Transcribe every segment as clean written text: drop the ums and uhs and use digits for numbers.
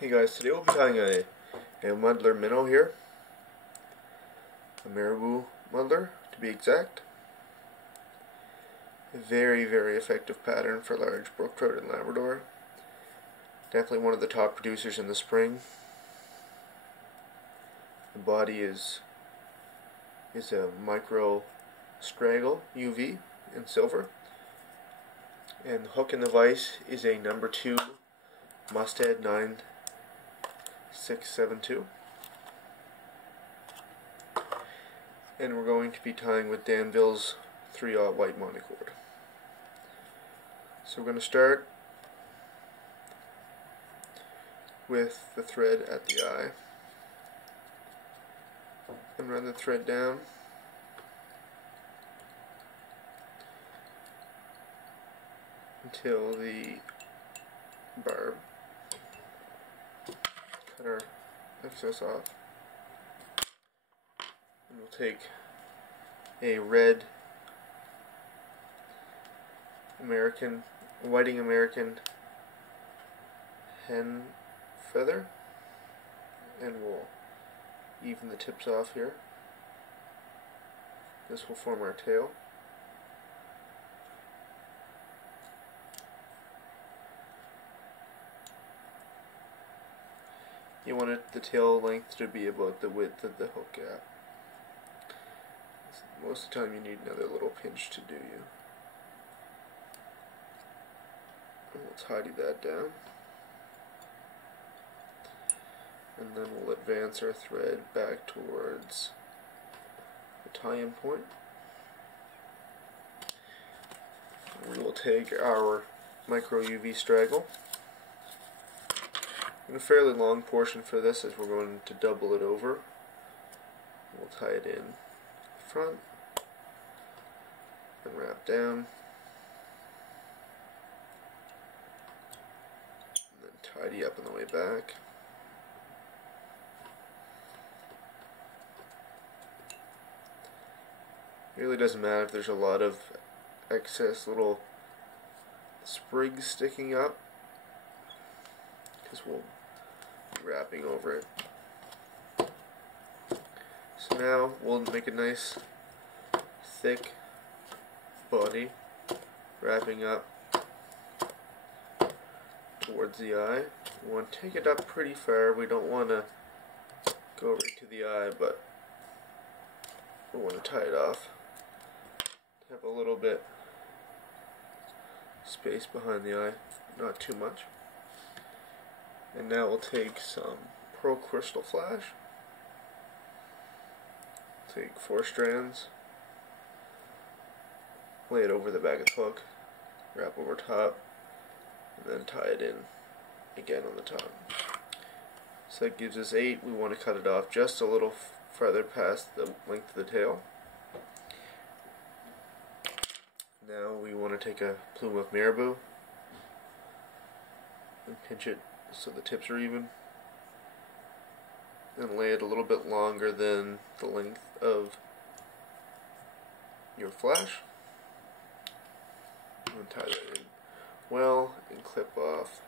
Hey guys, today we'll be tying a Muddler minnow here. A Marabou Muddler, to be exact. A very, very effective pattern for large brook trout in Labrador. Definitely one of the top producers in the spring. The body is a micro straggle UV in silver. And the hook in the vise is a number 2 Mustad 9672. And we're going to be tying with Danville's 3/0 white monocord. So we're going to start with the thread at the eye and run the thread down until the barb. Cut our excess off, and we'll take a red whiting American hen feather, and we'll even the tips off here. This will form our tail. You want the tail length to be about the width of the hook gap. Most of the time you need another little pinch to do you. And we'll tidy that down. And then we'll advance our thread back towards the tie-in point. We will take our micro UV straggle. And a fairly long portion for this, as we're going to double it over. We'll tie it in front and wrap down, and then tidy up on the way back. It really doesn't matter if there's a lot of excess little sprigs sticking up, because we'll be wrapping over it. So now we'll make a nice thick body, wrapping up towards the eye. We want to take it up pretty far. We don't want to go right to the eye, but we want to tie it off. Have a little bit space behind the eye, not too much. And now we'll take some pearl crystal flash. Take 4 strands, lay it over the back of the hook, wrap over top, and then tie it in again on the top. So that gives us 8. We want to cut it off just a little farther past the length of the tail. Now we want to take a plume of Marabou and pinch it so the tips are even, and lay it a little bit longer than the length of your flash, and tie that in well and clip off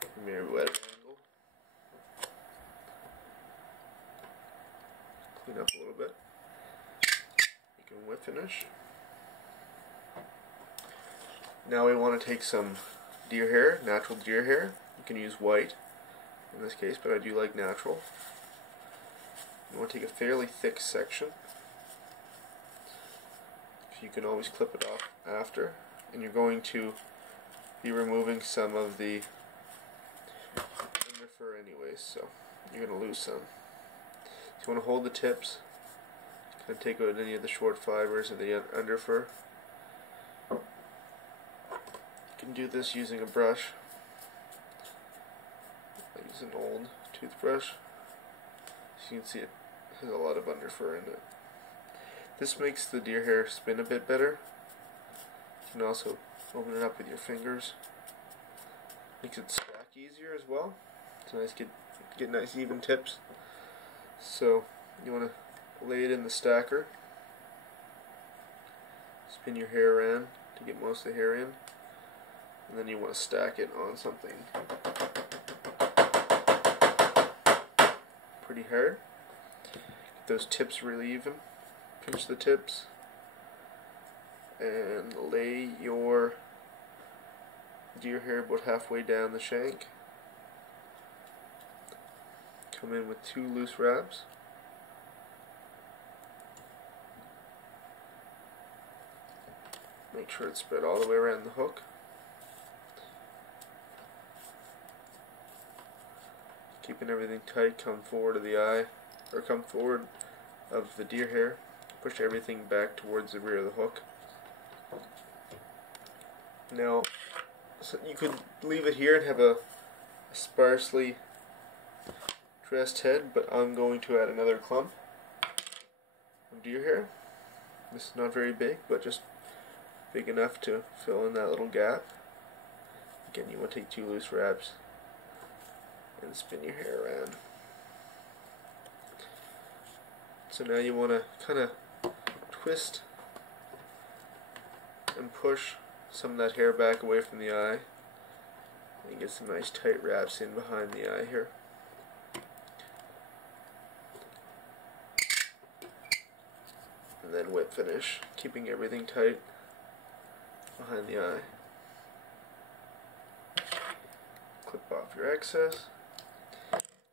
the Marabou at an angle. Clean up a little bit. You can whip finish. Now we want to take some deer hair, natural deer hair. You can use white in this case, but I do like natural. You want to take a fairly thick section. You can always clip it off after, and you're going to be removing some of the under fur anyways, so you're going to lose some. So you want to hold the tips, kind of take out any of the short fibers of the under fur. You can do this using a brush. I use an old toothbrush. So you can see it has a lot of underfur in it. This makes the deer hair spin a bit better. You can also open it up with your fingers. Makes it stack easier as well. It's nice to get nice even tips. So you want to lay it in the stacker. Spin your hair around to get most of the hair in. And then you want to stack it on something. pretty hard. Get those tips really even. Pinch the tips and lay your deer hair about halfway down the shank. Come in with 2 loose wraps. Make sure it's spread all the way around the hook. Keeping everything tight, come forward of the eye, or come forward of the deer hair. Push everything back towards the rear of the hook. Now, so you could leave it here and have a sparsely dressed head, but I'm going to add another clump of deer hair. This is not very big, but just big enough to fill in that little gap. Again, you want to take 2 loose wraps and spin your hair around. So now you want to kind of twist and push some of that hair back away from the eye and get some nice tight wraps in behind the eye here. And then whip finish, keeping everything tight behind the eye. Clip off your excess.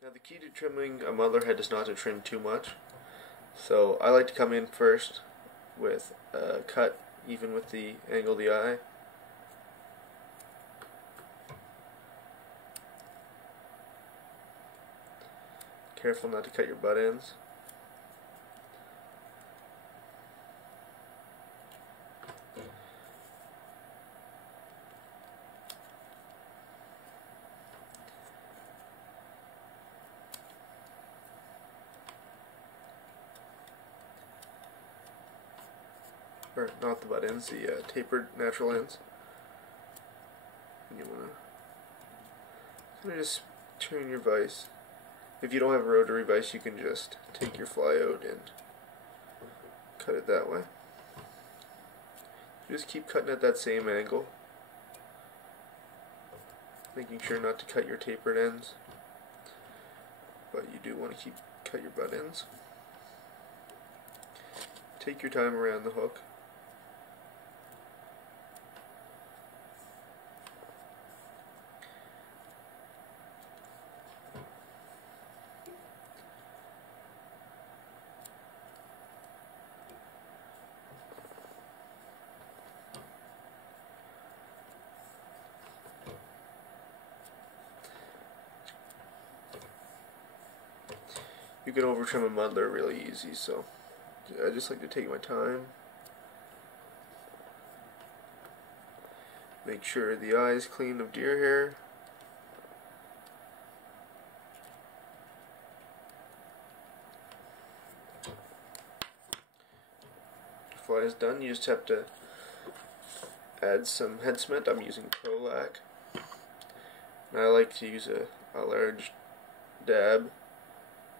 Now the key to trimming a muddler head is not to trim too much. So I like to come in first with a cut even with the angle of the eye. Careful not to cut your butt ends. Or not the butt ends, the tapered natural ends. And you want to kind of just turn your vise. If you don't have a rotary vise, you can just take your fly out and cut it that way. Just keep cutting at that same angle, making sure not to cut your tapered ends, but you do want to cut your butt ends. Take your time around the hook. You can over trim a muddler really easy, so I just like to take my time. Make sure the eye is clean of deer hair. Fly is done. You just have to add some head cement. I'm using Pro-Lac. And I like to use a large dab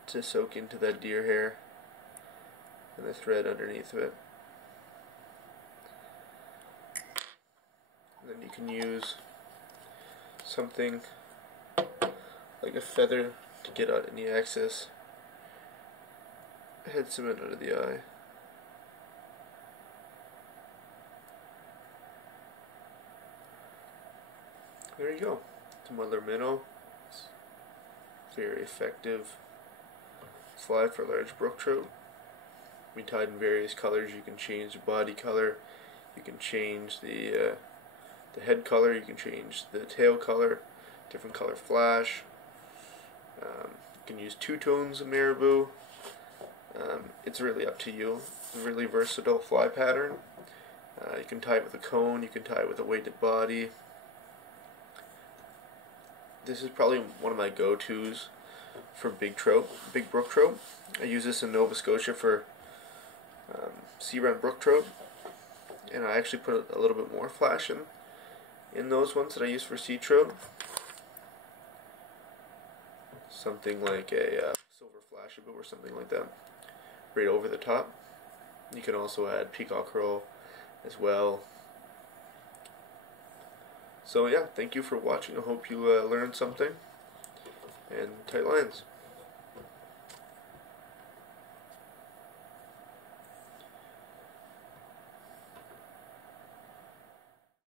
to soak into that deer hair and the thread underneath of it. And then you can use something like a feather to get out any excess head cement out of the eye. There you go. It's a muddler minnow. It's very effective fly for large brook trout. We tied in various colors. You can change the body color, you can change the head color, you can change the tail color, different color flash. You can use 2 tones of Marabou. It's really up to you. It's a really versatile fly pattern. You can tie it with a cone, you can tie it with a weighted body. This is probably one of my go-tos for big brook trout. I use this in Nova Scotia for sea run brook trout, and I actually put a little bit more flash in those ones that I use for sea trout. Something like a silver flash or something like that, right over the top. You can also add peacock herl as well. So yeah, thank you for watching. I hope you learned something. And tight lines.